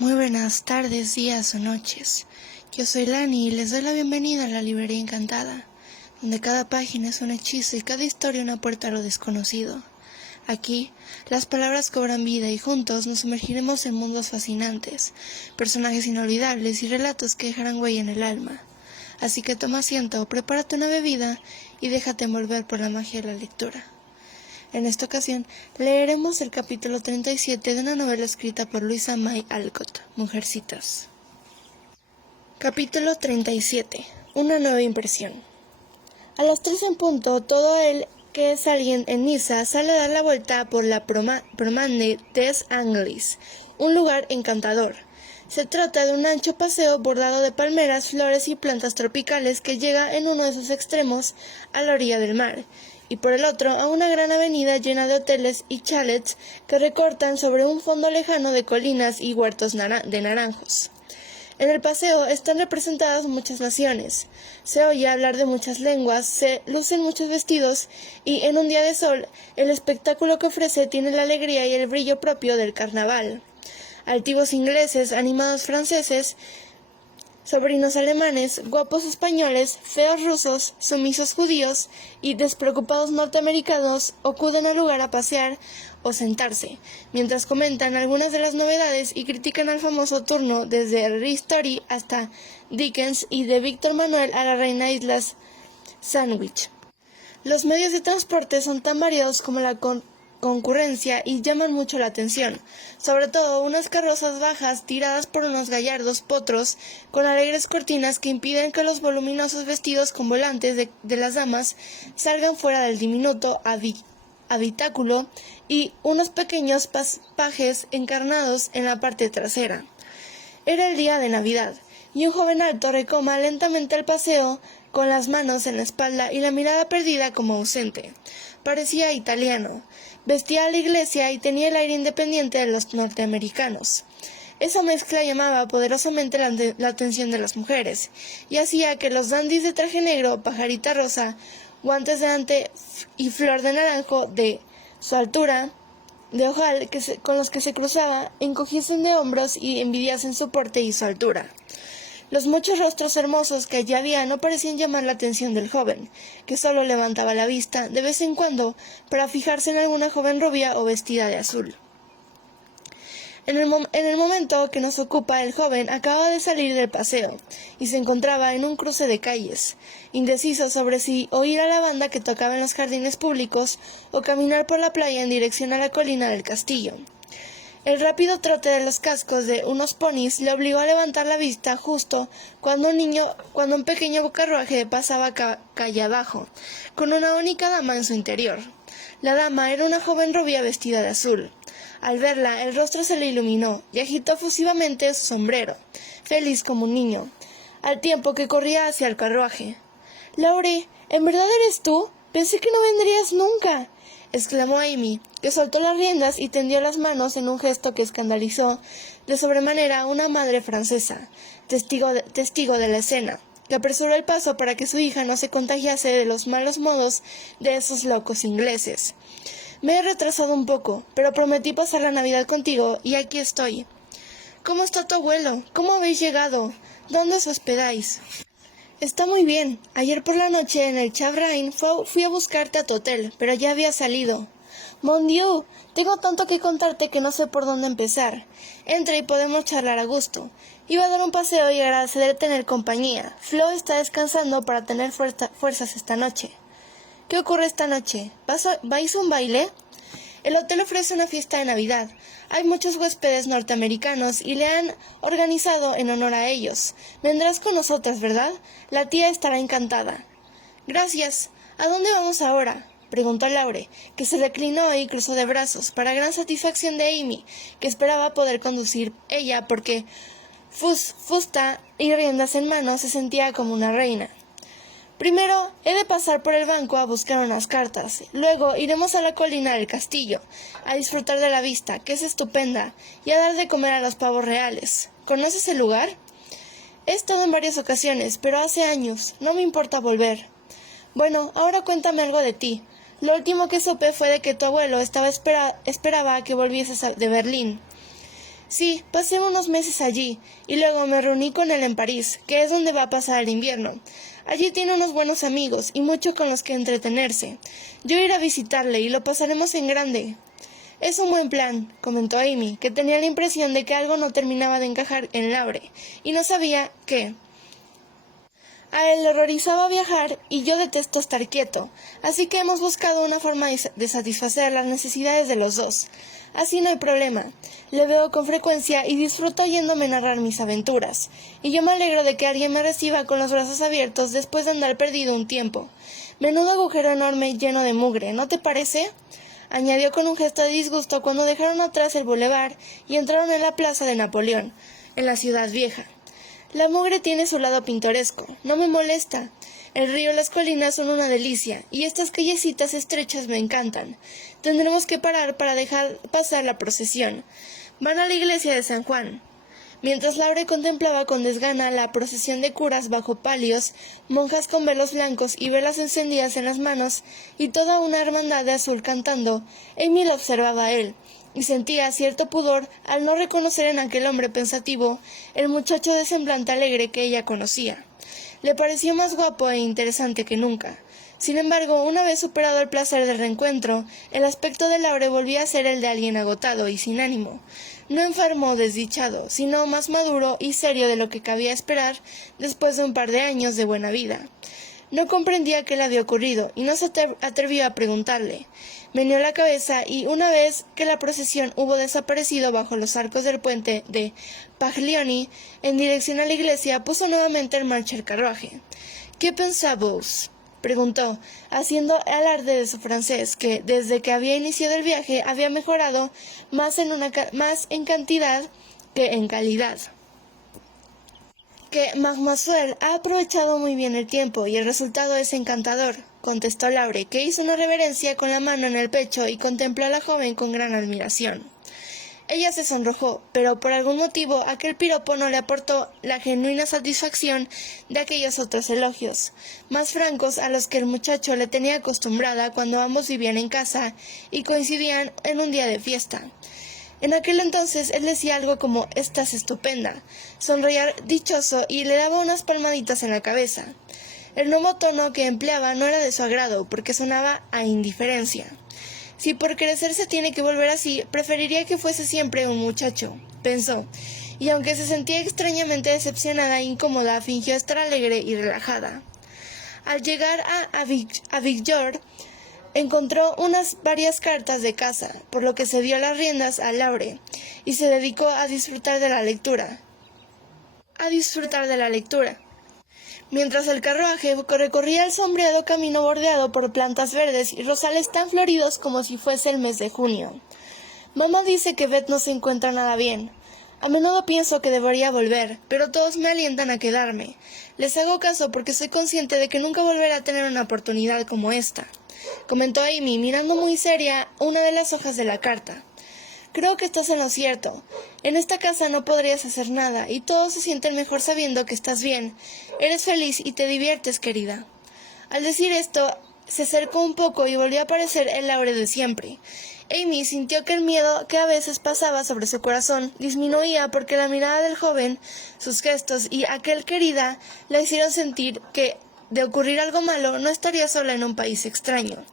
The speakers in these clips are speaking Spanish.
Muy buenas tardes, días o noches. Yo soy Lani y les doy la bienvenida a la Librería Encantada, donde cada página es un hechizo y cada historia una puerta a lo desconocido. Aquí, las palabras cobran vida y juntos nos sumergiremos en mundos fascinantes, personajes inolvidables y relatos que dejarán huella en el alma. Así que toma asiento, prepárate una bebida y déjate envolver por la magia de la lectura. En esta ocasión, leeremos el capítulo 37 de una novela escrita por Louisa May Alcott, Mujercitas. Capítulo 37. Una nueva impresión. A las 3 en punto, todo el que es alguien en Niza sale a dar la vuelta por la Promenade des Anglais, un lugar encantador. Se trata de un ancho paseo bordado de palmeras, flores y plantas tropicales que llega en uno de sus extremos a la orilla del mar, y por el otro a una gran avenida llena de hoteles y chalets que recortan sobre un fondo lejano de colinas y huertos de naranjos. En el paseo están representadas muchas naciones, se oye hablar de muchas lenguas, se lucen muchos vestidos y en un día de sol el espectáculo que ofrece tiene la alegría y el brillo propio del carnaval. Altivos ingleses, animados franceses, sobrinos alemanes, guapos españoles, feos rusos, sumisos judíos y despreocupados norteamericanos acuden al lugar a pasear o sentarse, mientras comentan algunas de las novedades y critican al famoso turno desde Ristori hasta Dickens y de Víctor Manuel a la reina Islas Sandwich. Los medios de transporte son tan variados como la concurrencia y llaman mucho la atención, sobre todo unas carrozas bajas tiradas por unos gallardos potros con alegres cortinas que impiden que los voluminosos vestidos con volantes de las damas salgan fuera del diminuto habitáculo y unos pequeños pajes encarnados en la parte trasera. Era el día de Navidad, y un joven alto recoma lentamente el paseo con las manos en la espalda y la mirada perdida como ausente. Parecía italiano, vestía a la iglesia y tenía el aire independiente de los norteamericanos. Esa mezcla llamaba poderosamente la atención de las mujeres, y hacía que los dandis de traje negro, pajarita rosa, guantes de ante y flor de naranjo de su altura de ojal con los que se cruzaba encogiesen de hombros y envidiasen su porte y su altura. Los muchos rostros hermosos que allí había no parecían llamar la atención del joven, que solo levantaba la vista de vez en cuando para fijarse en alguna joven rubia o vestida de azul. En el momento que nos ocupa, el joven acaba de salir del paseo y se encontraba en un cruce de calles, indeciso sobre si oír a la banda que tocaba en los jardines públicos o caminar por la playa en dirección a la colina del castillo. El rápido trote de los cascos de unos ponis le obligó a levantar la vista justo cuando un pequeño carruaje pasaba calle abajo, con una única dama en su interior. La dama era una joven rubia vestida de azul. Al verla, el rostro se le iluminó y agitó efusivamente su sombrero, feliz como un niño, al tiempo que corría hacia el carruaje. «Laure, ¿en verdad eres tú? Pensé que no vendrías nunca», exclamó Amy, que soltó las riendas y tendió las manos en un gesto que escandalizó de sobremanera a una madre francesa, testigo de la escena, que apresuró el paso para que su hija no se contagiase de los malos modos de esos locos ingleses. «Me he retrasado un poco, pero prometí pasar la Navidad contigo y aquí estoy». «¿Cómo está tu abuelo? ¿Cómo habéis llegado? ¿Dónde os hospedáis?» «Está muy bien. Ayer por la noche en el Chavrain fui a buscarte a tu hotel, pero ya había salido». «Mon Dieu, tengo tanto que contarte que no sé por dónde empezar. Entra y podemos charlar a gusto. Iba a dar un paseo y agradecer de tener compañía. Flo está descansando para tener fuerzas esta noche». «¿Qué ocurre esta noche? ¿Vais a un baile?» «El hotel ofrece una fiesta de Navidad. Hay muchos huéspedes norteamericanos y le han organizado en honor a ellos. Vendrás con nosotras, ¿verdad? La tía estará encantada». «Gracias. ¿A dónde vamos ahora?», preguntó Laure, que se reclinó y cruzó de brazos, para gran satisfacción de Amy, que esperaba poder conducir ella porque, fusta y riendas en mano, se sentía como una reina. «Primero he de pasar por el banco a buscar unas cartas. Luego iremos a la colina del castillo, a disfrutar de la vista, que es estupenda, y a dar de comer a los pavos reales. ¿Conoces el lugar?» «He estado en varias ocasiones, pero hace años. No me importa volver». «Bueno, ahora cuéntame algo de ti. Lo último que supe fue de que tu abuelo esperaba a que volvieses de Berlín». Sí, pasé unos meses allí, y luego me reuní con él en París, que es donde va a pasar el invierno. Allí tiene unos buenos amigos y mucho con los que entretenerse. Yo iré a visitarle y lo pasaremos en grande. Es un buen plan, comentó Amy, que tenía la impresión de que algo no terminaba de encajar en Laure, y no sabía qué. A él le horrorizaba viajar y yo detesto estar quieto, así que hemos buscado una forma de satisfacer las necesidades de los dos. Así no hay problema. Le veo con frecuencia y disfruto yéndome a narrar mis aventuras, y yo me alegro de que alguien me reciba con los brazos abiertos después de andar perdido un tiempo. Menudo agujero enorme lleno de mugre, ¿no te parece?, añadió con un gesto de disgusto cuando dejaron atrás el bulevar y entraron en la plaza de Napoleón, en la ciudad vieja. La mugre tiene su lado pintoresco, no me molesta. El río y las colinas son una delicia, y estas callecitas estrechas me encantan. Tendremos que parar para dejar pasar la procesión. Van a la iglesia de San Juan. Mientras Laure contemplaba con desgana la procesión de curas bajo palios, monjas con velos blancos y velas encendidas en las manos, y toda una hermandad de azul cantando, Amy lo observaba a él, y sentía cierto pudor al no reconocer en aquel hombre pensativo el muchacho de semblante alegre que ella conocía. Le pareció más guapo e interesante que nunca. Sin embargo, una vez superado el placer del reencuentro, el aspecto de Laure volvía a ser el de alguien agotado y sin ánimo. No enfermo o desdichado, sino más maduro y serio de lo que cabía esperar después de un par de años de buena vida. No comprendía qué le había ocurrido y no se atrevió a preguntarle. Meneó la cabeza y, una vez que la procesión hubo desaparecido bajo los arcos del puente de Paglioni en dirección a la iglesia, puso nuevamente en marcha el carruaje. «¿Qué pensabas?», preguntó, haciendo alarde de su francés, que, desde que había iniciado el viaje, había mejorado más en cantidad que en calidad. «Que Mademoiselle ha aprovechado muy bien el tiempo y el resultado es encantador», contestó Laure, que hizo una reverencia con la mano en el pecho y contempló a la joven con gran admiración. Ella se sonrojó, pero por algún motivo aquel piropo no le aportó la genuina satisfacción de aquellos otros elogios, más francos a los que el muchacho le tenía acostumbrada cuando ambos vivían en casa y coincidían en un día de fiesta. En aquel entonces él decía algo como «estás estupenda», sonreía dichoso y le daba unas palmaditas en la cabeza. El nuevo tono que empleaba no era de su agrado, porque sonaba a indiferencia. Si por crecer se tiene que volver así, preferiría que fuese siempre un muchacho, pensó, y aunque se sentía extrañamente decepcionada e incómoda, fingió estar alegre y relajada. Al llegar a Avigdor, encontró varias cartas de casa, por lo que se dio las riendas a Laure, y se dedicó a disfrutar de la lectura. Mientras el carruaje recorría el sombreado camino bordeado por plantas verdes y rosales tan floridos como si fuese el mes de junio. Mamá dice que Beth no se encuentra nada bien. A menudo pienso que debería volver, pero todos me alientan a quedarme. Les hago caso porque soy consciente de que nunca volveré a tener una oportunidad como esta, comentó Amy, mirando muy seria una de las hojas de la carta. Creo que estás en lo cierto. En esta casa no podrías hacer nada, y todos se sienten mejor sabiendo que estás bien. Eres feliz y te diviertes, querida. Al decir esto, se acercó un poco y volvió a aparecer el Laure de siempre. Amy sintió que el miedo que a veces pasaba sobre su corazón disminuía porque la mirada del joven, sus gestos y aquel querida la hicieron sentir que, de ocurrir algo malo, no estaría sola en un país extraño.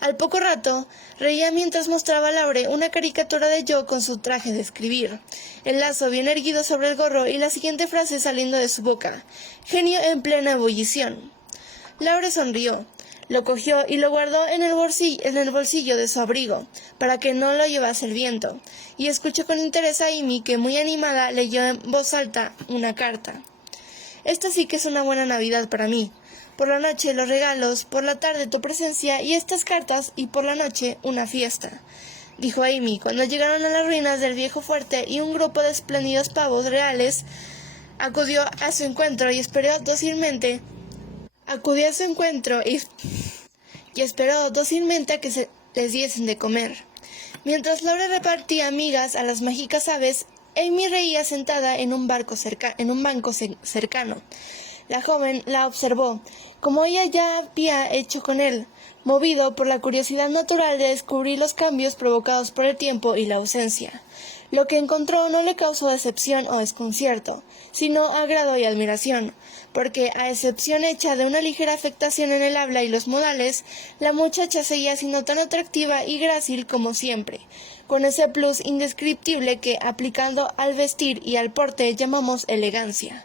Al poco rato, reía mientras mostraba a Laure una caricatura de Joe con su traje de escribir, el lazo bien erguido sobre el gorro y la siguiente frase saliendo de su boca: «genio en plena ebullición». Laure sonrió, lo cogió y lo guardó en el bolsillo de su abrigo, para que no lo llevase el viento, y escuchó con interés a Amy, que muy animada leyó en voz alta una carta. «Esta sí que es una buena Navidad para mí. Por la noche los regalos, por la tarde tu presencia y estas cartas, y por la noche una fiesta», dijo Amy, cuando llegaron a las ruinas del viejo fuerte y un grupo de espléndidos pavos reales acudió a su encuentro y esperó dócilmente a que se les diesen de comer. Mientras Laura repartía migas a las mágicas aves, Amy reía sentada en un banco cercano. La joven la observó, como ella ya había hecho con él, movido por la curiosidad natural de descubrir los cambios provocados por el tiempo y la ausencia. Lo que encontró no le causó decepción o desconcierto, sino agrado y admiración, porque, a excepción hecha de una ligera afectación en el habla y los modales, la muchacha seguía siendo tan atractiva y grácil como siempre, con ese plus indescriptible que, aplicando al vestir y al porte, llamamos elegancia.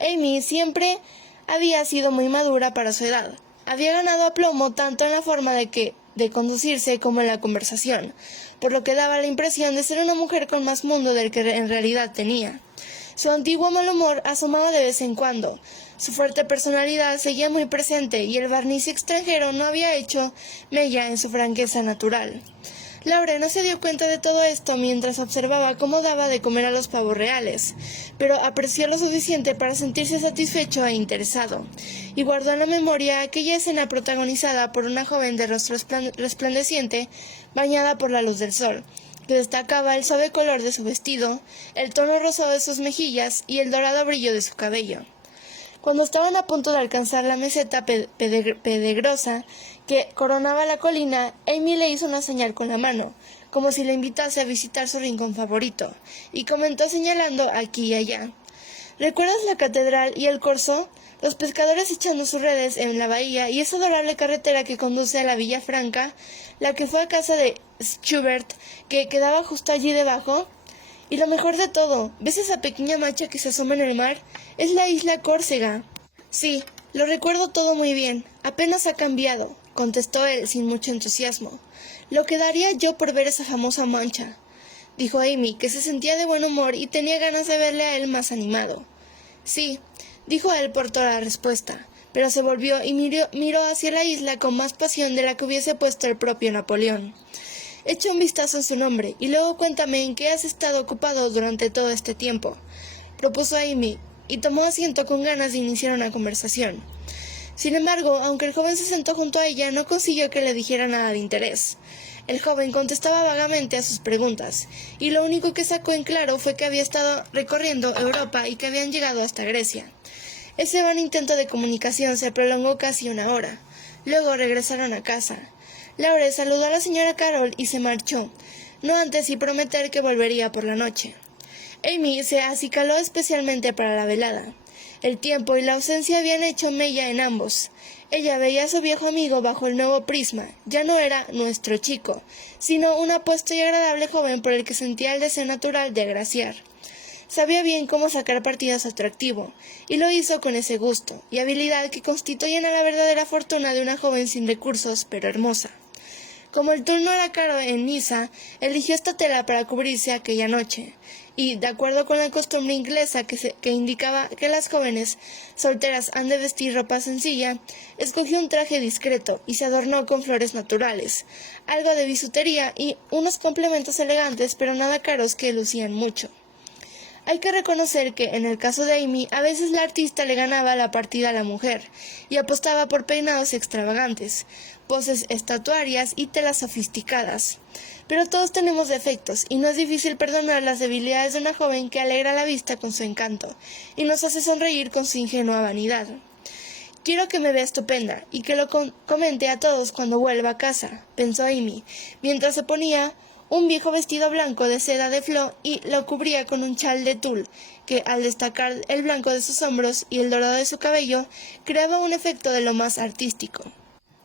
Amy siempre había sido muy madura para su edad. Había ganado aplomo tanto en la forma de conducirse como en la conversación, por lo que daba la impresión de ser una mujer con más mundo del que en realidad tenía. Su antiguo mal humor asomaba de vez en cuando. Su fuerte personalidad seguía muy presente y el barniz extranjero no había hecho mella en su franqueza natural. Laura no se dio cuenta de todo esto mientras observaba cómo daba de comer a los pavos reales, pero apreció lo suficiente para sentirse satisfecho e interesado, y guardó en la memoria aquella escena protagonizada por una joven de rostro resplandeciente, bañada por la luz del sol, que destacaba el suave color de su vestido, el tono rosado de sus mejillas y el dorado brillo de su cabello. Cuando estaban a punto de alcanzar la meseta pedregosa que coronaba la colina, Amy le hizo una señal con la mano, como si le invitase a visitar su rincón favorito, y comentó señalando aquí y allá: ¿recuerdas la catedral y el corso? Los pescadores echando sus redes en la bahía y esa adorable carretera que conduce a la Villa Franca, la que fue a casa de Schubert, que quedaba justo allí debajo. Y lo mejor de todo, ¿ves esa pequeña mancha que se asoma en el mar? Es la isla Córcega. Sí, lo recuerdo todo muy bien. Apenas ha cambiado, contestó él sin mucho entusiasmo. Lo que daría yo por ver esa famosa mancha, dijo Amy, que se sentía de buen humor y tenía ganas de verle a él más animado. Sí, dijo él por toda la respuesta, pero se volvió y miró hacia la isla con más pasión de la que hubiese puesto el propio Napoleón. Echa un vistazo en su nombre y luego cuéntame en qué has estado ocupado durante todo este tiempo, propuso Amy, y tomó asiento con ganas de iniciar una conversación. Sin embargo, aunque el joven se sentó junto a ella, no consiguió que le dijera nada de interés. El joven contestaba vagamente a sus preguntas, y lo único que sacó en claro fue que había estado recorriendo Europa y que habían llegado hasta Grecia. Ese vano intento de comunicación se prolongó casi una hora. Luego regresaron a casa. Laure saludó a la señora Carroll y se marchó, no antes sin prometer que volvería por la noche. Amy se acicaló especialmente para la velada. El tiempo y la ausencia habían hecho mella en ambos. Ella veía a su viejo amigo bajo el nuevo prisma. Ya no era nuestro chico, sino un apuesto y agradable joven por el que sentía el deseo natural de agraciar. Sabía bien cómo sacar partido a su atractivo, y lo hizo con ese gusto y habilidad que constituyen a la verdadera fortuna de una joven sin recursos, pero hermosa. Como el turno era caro en Niza, eligió esta tela para cubrirse aquella noche, y, de acuerdo con la costumbre inglesa que indicaba que las jóvenes solteras han de vestir ropa sencilla, escogió un traje discreto y se adornó con flores naturales, algo de bisutería y unos complementos elegantes pero nada caros que lucían mucho. Hay que reconocer que, en el caso de Amy, a veces la artista le ganaba la partida a la mujer, y apostaba por peinados extravagantes, poses estatuarias y telas sofisticadas. Pero todos tenemos defectos, y no es difícil perdonar las debilidades de una joven que alegra la vista con su encanto, y nos hace sonreír con su ingenua vanidad. Quiero que me vea estupenda, y que lo comente a todos cuando vuelva a casa, pensó Amy, mientras se ponía un viejo vestido blanco de seda de flor y lo cubría con un chal de tul, que, al destacar el blanco de sus hombros y el dorado de su cabello, creaba un efecto de lo más artístico.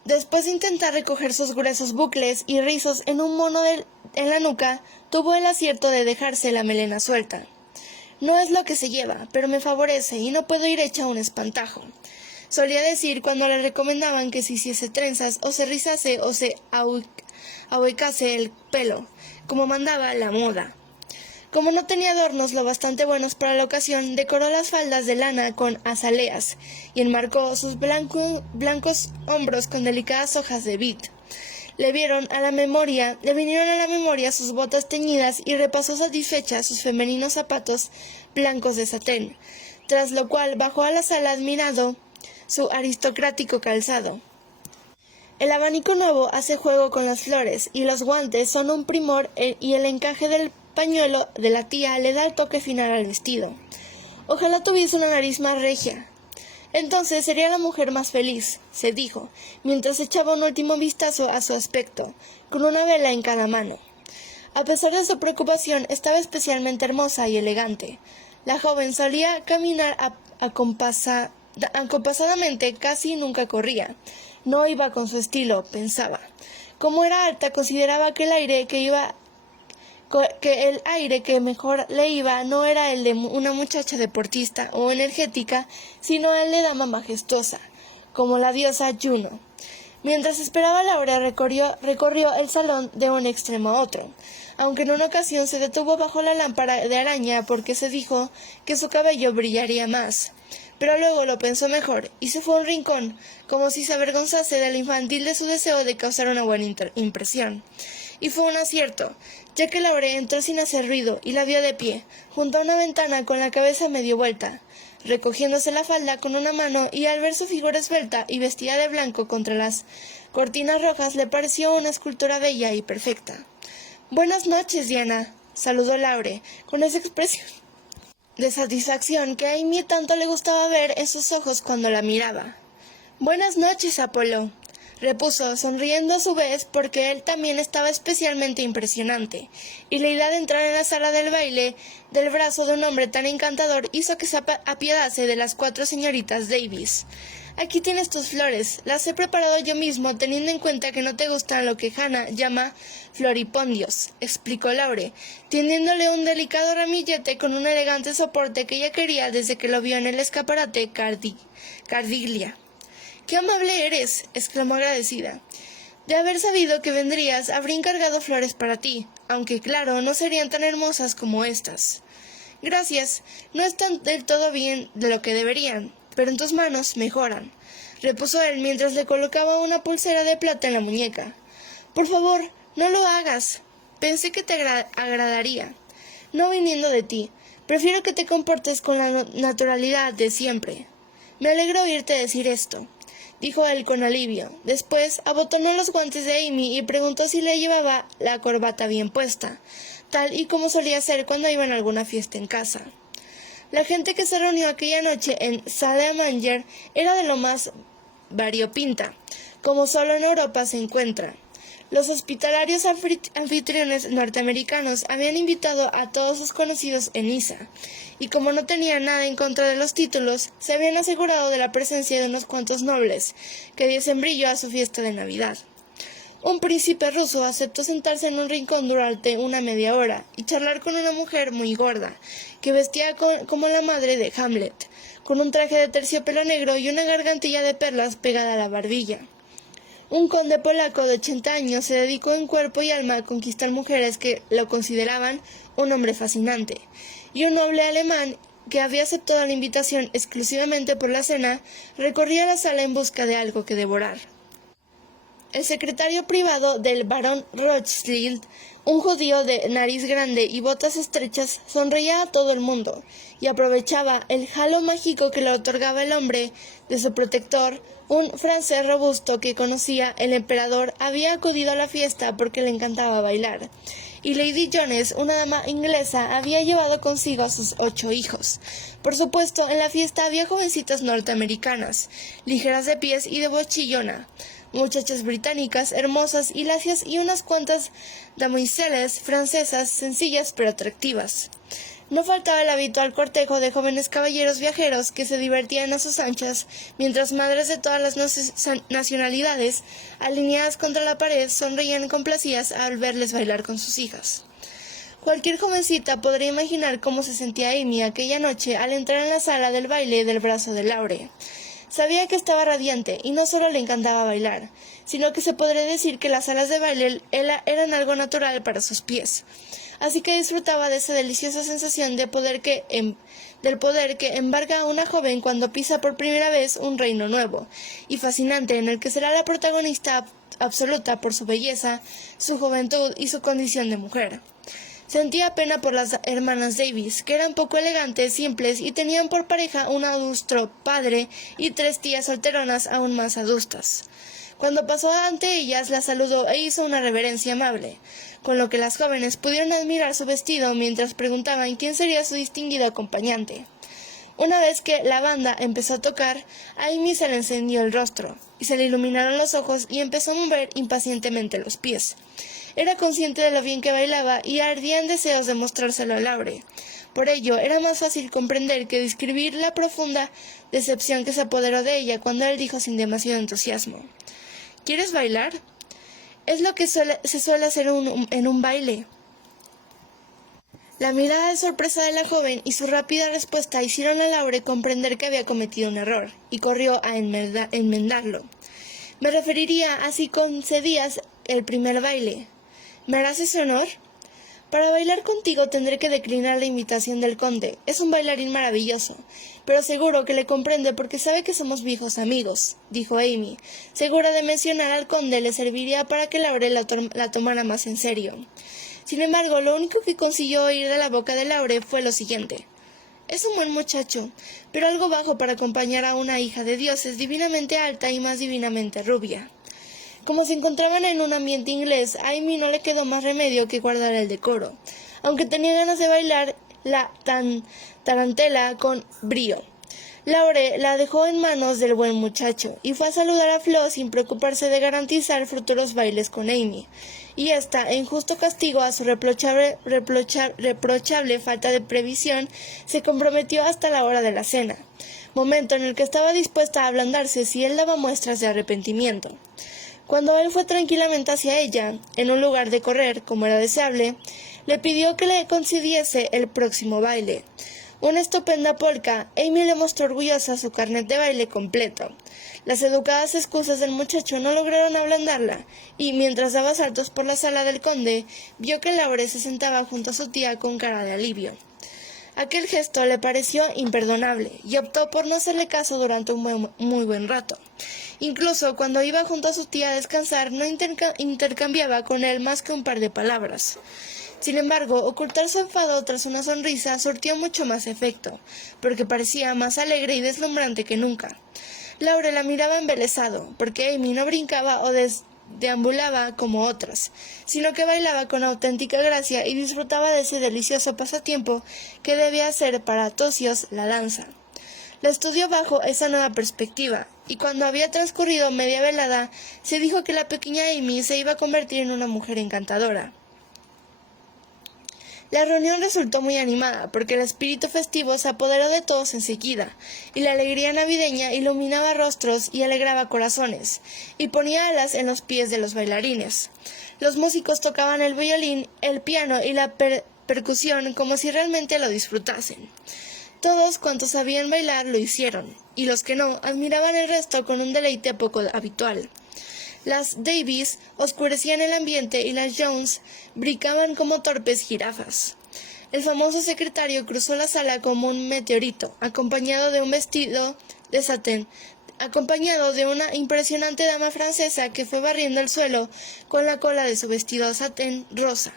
Después de intentar recoger sus gruesos bucles y rizos en un mono en la nuca, tuvo el acierto de dejarse la melena suelta. No es lo que se lleva, pero me favorece y no puedo ir hecha un espantajo, solía decir cuando le recomendaban que se hiciese trenzas o se rizase o se ahuecase el pelo, como mandaba la moda. Como no tenía adornos lo bastante buenos para la ocasión, decoró las faldas de lana con azaleas y enmarcó sus blancos hombros con delicadas hojas de vid. Le vinieron a la memoria sus botas teñidas y repasó satisfecha sus femeninos zapatos blancos de satén, tras lo cual bajó a la sala admirando su aristocrático calzado. El abanico nuevo hace juego con las flores, y los guantes son un primor, y el encaje del pañuelo de la tía le da el toque final al vestido. Ojalá tuviese una nariz más regia. Entonces sería la mujer más feliz, se dijo, mientras echaba un último vistazo a su aspecto, con una vela en cada mano. A pesar de su preocupación, estaba especialmente hermosa y elegante. La joven solía caminar acompasadamente, casi nunca corría. No iba con su estilo, pensaba. Como era alta, consideraba que el aire que mejor le iba no era el de una muchacha deportista o energética, sino el de dama majestuosa, como la diosa Juno. Mientras esperaba, Laura recorrió el salón de un extremo a otro, aunque en una ocasión se detuvo bajo la lámpara de araña porque se dijo que su cabello brillaría más. Pero luego lo pensó mejor y se fue a un rincón, como si se avergonzase del infantil de su deseo de causar una buena impresión. Y fue un acierto, ya que Laura entró sin hacer ruido y la vio de pie, junto a una ventana con la cabeza medio vuelta, recogiéndose la falda con una mano, y al ver su figura esbelta y vestida de blanco contra las cortinas rojas le pareció una escultura bella y perfecta. «Buenas noches, Diana», saludó Laura, con esa expresión de satisfacción que a Amy tanto le gustaba ver en sus ojos cuando la miraba. «Buenas noches, Apolo», repuso, sonriendo a su vez porque él también estaba especialmente impresionante, y la idea de entrar en la sala del baile del brazo de un hombre tan encantador hizo que se apiadase de las 4 señoritas Davis. «Aquí tienes tus flores, las he preparado yo mismo teniendo en cuenta que no te gustan lo que Hannah llama floripondios», explicó Laure, tendiéndole un delicado ramillete con un elegante soporte que ella quería desde que lo vio en el escaparate Cardiglia. «¡Qué amable eres!», exclamó agradecida. «De haber sabido que vendrías, habría encargado flores para ti, aunque claro, no serían tan hermosas como estas». «Gracias, no están del todo bien de lo que deberían, pero en tus manos mejoran», repuso él mientras le colocaba una pulsera de plata en la muñeca. «Por favor, no lo hagas. Pensé que te agradaría. No viniendo de ti, prefiero que te comportes con la naturalidad de siempre». «Me alegro oírte decir esto», dijo él con alivio. Después abotonó los guantes de Amy y preguntó si le llevaba la corbata bien puesta, tal y como solía hacer cuando iban a alguna fiesta en casa. La gente que se reunió aquella noche en Salamander era de lo más variopinta, como solo en Europa se encuentra. Los hospitalarios anfitriones norteamericanos habían invitado a todos sus conocidos en Niza, y como no tenían nada en contra de los títulos, se habían asegurado de la presencia de unos cuantos nobles, que diesen brillo a su fiesta de Navidad. Un príncipe ruso aceptó sentarse en un rincón durante una media hora y charlar con una mujer muy gorda, que vestía como la madre de Hamlet, con un traje de terciopelo negro y una gargantilla de perlas pegada a la barbilla. Un conde polaco de 80 años se dedicó en cuerpo y alma a conquistar mujeres que lo consideraban un hombre fascinante, y un noble alemán, que había aceptado la invitación exclusivamente por la cena, recorría la sala en busca de algo que devorar. El secretario privado del barón Rothschild, un judío de nariz grande y botas estrechas, sonreía a todo el mundo y aprovechaba el halo mágico que le otorgaba el nombre de su protector. Un francés robusto que conocía el emperador había acudido a la fiesta porque le encantaba bailar, y Lady Jones, una dama inglesa, había llevado consigo a sus 8 hijos. Por supuesto, en la fiesta había jovencitas norteamericanas, ligeras de pies y de voz chillona, muchachas británicas, hermosas y lacias, y unas cuantas damiseles francesas, sencillas pero atractivas. No faltaba el habitual cortejo de jóvenes caballeros viajeros que se divertían a sus anchas, mientras madres de todas las nacionalidades, alineadas contra la pared, sonreían complacidas al verles bailar con sus hijas. Cualquier jovencita podría imaginar cómo se sentía Amy aquella noche al entrar en la sala del baile del brazo de Laure. Sabía que estaba radiante, y no solo le encantaba bailar, sino que se podría decir que las salas de baile eran algo natural para sus pies. Así que disfrutaba de esa deliciosa sensación del poder que embarga a una joven cuando pisa por primera vez un reino nuevo y fascinante en el que será la protagonista absoluta por su belleza, su juventud y su condición de mujer. Sentía pena por las hermanas Davis, que eran poco elegantes, simples y tenían por pareja un adustro padre y 3 tías solteronas aún más adustas. Cuando pasó ante ellas, las saludó e hizo una reverencia amable, con lo que las jóvenes pudieron admirar su vestido mientras preguntaban quién sería su distinguido acompañante. Una vez que la banda empezó a tocar, a Amy se le encendió el rostro, y se le iluminaron los ojos y empezó a mover impacientemente los pies. Era consciente de lo bien que bailaba y ardía en deseos de mostrárselo a Laure. Por ello, era más fácil comprender que describir la profunda decepción que se apoderó de ella cuando él dijo sin demasiado entusiasmo: ¿Quieres bailar? Es lo que se suele hacer en un baile. La mirada de sorpresa de la joven y su rápida respuesta hicieron a Laure comprender que había cometido un error, y corrió a enmendarlo. Me referiría a si concedías el primer baile. ¿Me harás ese honor? Para bailar contigo tendré que declinar la invitación del conde. Es un bailarín maravilloso, pero seguro que le comprende porque sabe que somos viejos amigos, dijo Amy. Segura de mencionar al conde le serviría para que Laure la tomara más en serio. Sin embargo, lo único que consiguió oír de la boca de Laure fue lo siguiente: es un buen muchacho, pero algo bajo para acompañar a una hija de dioses divinamente alta y más divinamente rubia. Como se encontraban en un ambiente inglés, a Amy no le quedó más remedio que guardar el decoro, aunque tenía ganas de bailar la tarantela con brío. Laure la dejó en manos del buen muchacho y fue a saludar a Flo sin preocuparse de garantizar futuros bailes con Amy, y ésta, en justo castigo a su reprochable falta de previsión, se comprometió hasta la hora de la cena, momento en el que estaba dispuesta a ablandarse si él daba muestras de arrepentimiento. Cuando él fue tranquilamente hacia ella, en un lugar de correr, como era deseable, le pidió que le concediese el próximo baile. Una estupenda polka. Amy le mostró orgullosa su carnet de baile completo. Las educadas excusas del muchacho no lograron ablandarla, y mientras daba saltos por la sala del conde, vio que Laure se sentaba junto a su tía con cara de alivio. Aquel gesto le pareció imperdonable, y optó por no hacerle caso durante un muy buen rato. Incluso cuando iba junto a su tía a descansar, no intercambiaba con él más que un par de palabras. Sin embargo, ocultar su enfado tras una sonrisa surtió mucho más efecto, porque parecía más alegre y deslumbrante que nunca. Laure la miraba embelesado, porque Amy no brincaba o deambulaba como otras, sino que bailaba con auténtica gracia y disfrutaba de ese delicioso pasatiempo que debía ser para Tosios la danza. La estudió bajo esa nueva perspectiva, y cuando había transcurrido media velada, se dijo que la pequeña Amy se iba a convertir en una mujer encantadora. La reunión resultó muy animada, porque el espíritu festivo se apoderó de todos enseguida, y la alegría navideña iluminaba rostros y alegraba corazones, y ponía alas en los pies de los bailarines. Los músicos tocaban el violín, el piano y la percusión como si realmente lo disfrutasen. Todos cuantos sabían bailar lo hicieron, y los que no admiraban el resto con un deleite poco habitual. Las Davies oscurecían el ambiente y las Jones brincaban como torpes jirafas. El famoso secretario cruzó la sala como un meteorito, acompañado de un vestido de satén, acompañado de una impresionante dama francesa que fue barriendo el suelo con la cola de su vestido de satén rosa.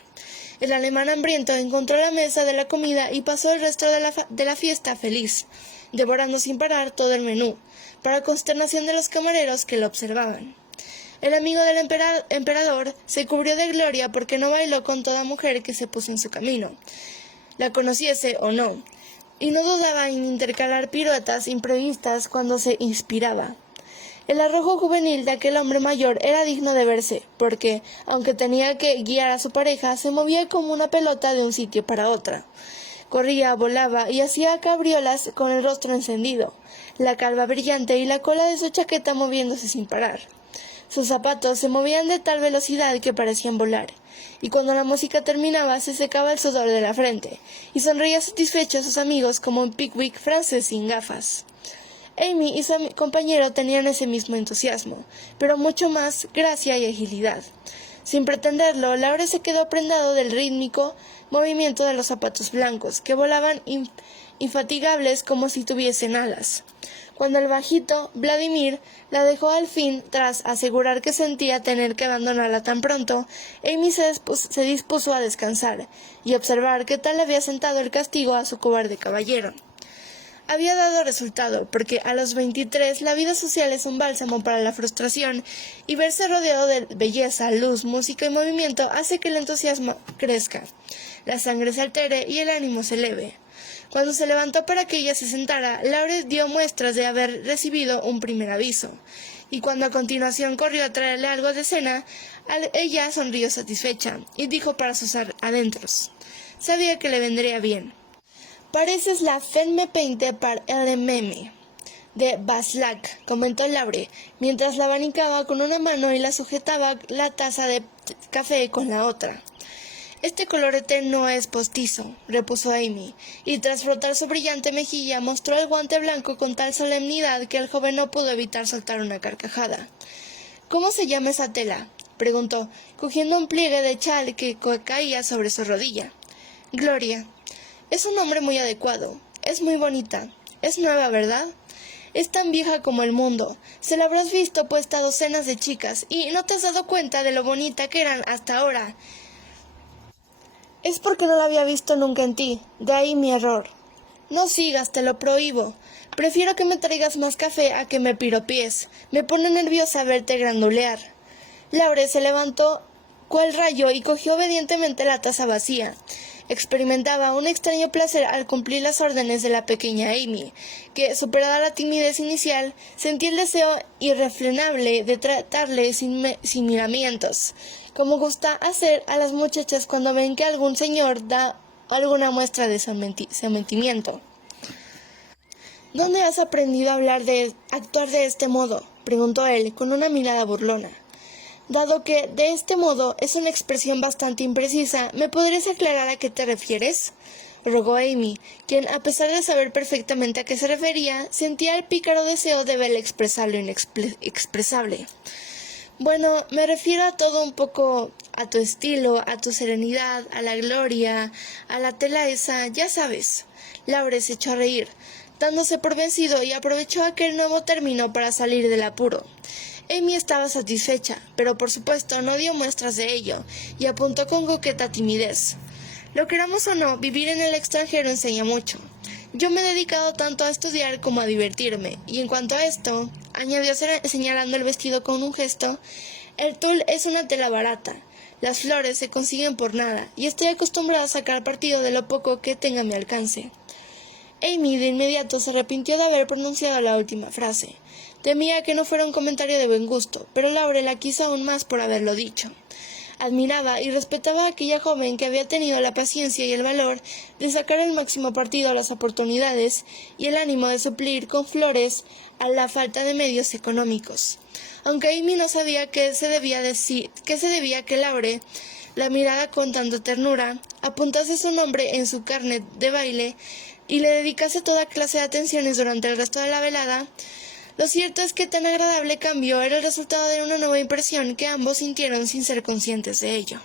El alemán hambriento encontró la mesa de la comida y pasó el resto de la fiesta feliz, devorando sin parar todo el menú, para consternación de los camareros que lo observaban. El amigo del emperador se cubrió de gloria porque no bailó con toda mujer que se puso en su camino, la conociese o no, y no dudaba en intercalar piruetas imprevistas cuando se inspiraba. El arrojo juvenil de aquel hombre mayor era digno de verse, porque, aunque tenía que guiar a su pareja, se movía como una pelota de un sitio para otro. Corría, volaba y hacía cabriolas con el rostro encendido, la calva brillante y la cola de su chaqueta moviéndose sin parar. Sus zapatos se movían de tal velocidad que parecían volar, y cuando la música terminaba se secaba el sudor de la frente, y sonreía satisfecho a sus amigos como un Pickwick francés sin gafas. Amy y su compañero tenían ese mismo entusiasmo, pero mucho más gracia y agilidad. Sin pretenderlo, Laure se quedó prendado del rítmico movimiento de los zapatos blancos, que volaban infatigables como si tuviesen alas. Cuando el bajito, Vladimir, la dejó al fin, tras asegurar que sentía tener que abandonarla tan pronto, Amy se dispuso a descansar y observar qué tal había sentado el castigo a su cobarde caballero. Había dado resultado, porque a los 23 la vida social es un bálsamo para la frustración, y verse rodeado de belleza, luz, música y movimiento hace que el entusiasmo crezca, la sangre se altere y el ánimo se eleve. Cuando se levantó para que ella se sentara, Laure dio muestras de haber recibido un primer aviso, y cuando a continuación corrió a traerle algo de cena, ella sonrió satisfecha y dijo para sus adentros: sabía que le vendría bien. Pareces la femme peinte par elle meme de Baslac, comentó Laure, mientras la abanicaba con una mano y la sujetaba la taza de café con la otra. Este colorete no es postizo, repuso Amy, y tras frotar su brillante mejilla mostró el guante blanco con tal solemnidad que el joven no pudo evitar soltar una carcajada. ¿Cómo se llama esa tela?, preguntó, cogiendo un pliegue de chal que caía sobre su rodilla. Gloria. Es un nombre muy adecuado. Es muy bonita. Es nueva, ¿verdad? Es tan vieja como el mundo. Se la habrás visto puesta a docenas de chicas y no te has dado cuenta de lo bonita que eran hasta ahora. Es porque no la había visto nunca en ti. De ahí mi error. No sigas, te lo prohíbo. Prefiero que me traigas más café a que me piropies. Me pone nerviosa verte grandulear. Laure se levantó cual rayo y cogió obedientemente la taza vacía. Experimentaba un extraño placer al cumplir las órdenes de la pequeña Amy, que, superada la timidez inicial, sentía el deseo irrefrenable de tratarle sin miramientos, como gusta hacer a las muchachas cuando ven que algún señor da alguna muestra de sometimiento. ¿Dónde has aprendido a actuar de este modo?, preguntó él, con una mirada burlona. Dado que de este modo es una expresión bastante imprecisa, ¿me podrías aclarar a qué te refieres?, rogó Amy, quien, a pesar de saber perfectamente a qué se refería, sentía el pícaro deseo de ver expresar lo inexpresable. Bueno, me refiero a todo un poco, a tu estilo, a tu serenidad, a la gloria, a la tela esa, ya sabes. Laure se echó a reír, dándose por vencido, y aprovechó aquel nuevo término para salir del apuro. Amy estaba satisfecha, pero por supuesto no dio muestras de ello, y apuntó con coqueta timidez. Lo queramos o no, vivir en el extranjero enseña mucho. Yo me he dedicado tanto a estudiar como a divertirme, y en cuanto a esto, añadió señalando el vestido con un gesto, el tul es una tela barata. Las flores se consiguen por nada, y estoy acostumbrada a sacar partido de lo poco que tenga a mi alcance. Amy de inmediato se arrepintió de haber pronunciado la última frase. Temía que no fuera un comentario de buen gusto, pero Laure la quiso aún más por haberlo dicho. Admiraba y respetaba a aquella joven que había tenido la paciencia y el valor de sacar el máximo partido a las oportunidades y el ánimo de suplir con flores a la falta de medios económicos. Aunque Amy no sabía qué se debía que Laure la mirara con tanta ternura, apuntase su nombre en su carnet de baile y le dedicase toda clase de atenciones durante el resto de la velada, lo cierto es que tan agradable cambio era el resultado de una nueva impresión que ambos sintieron sin ser conscientes de ello.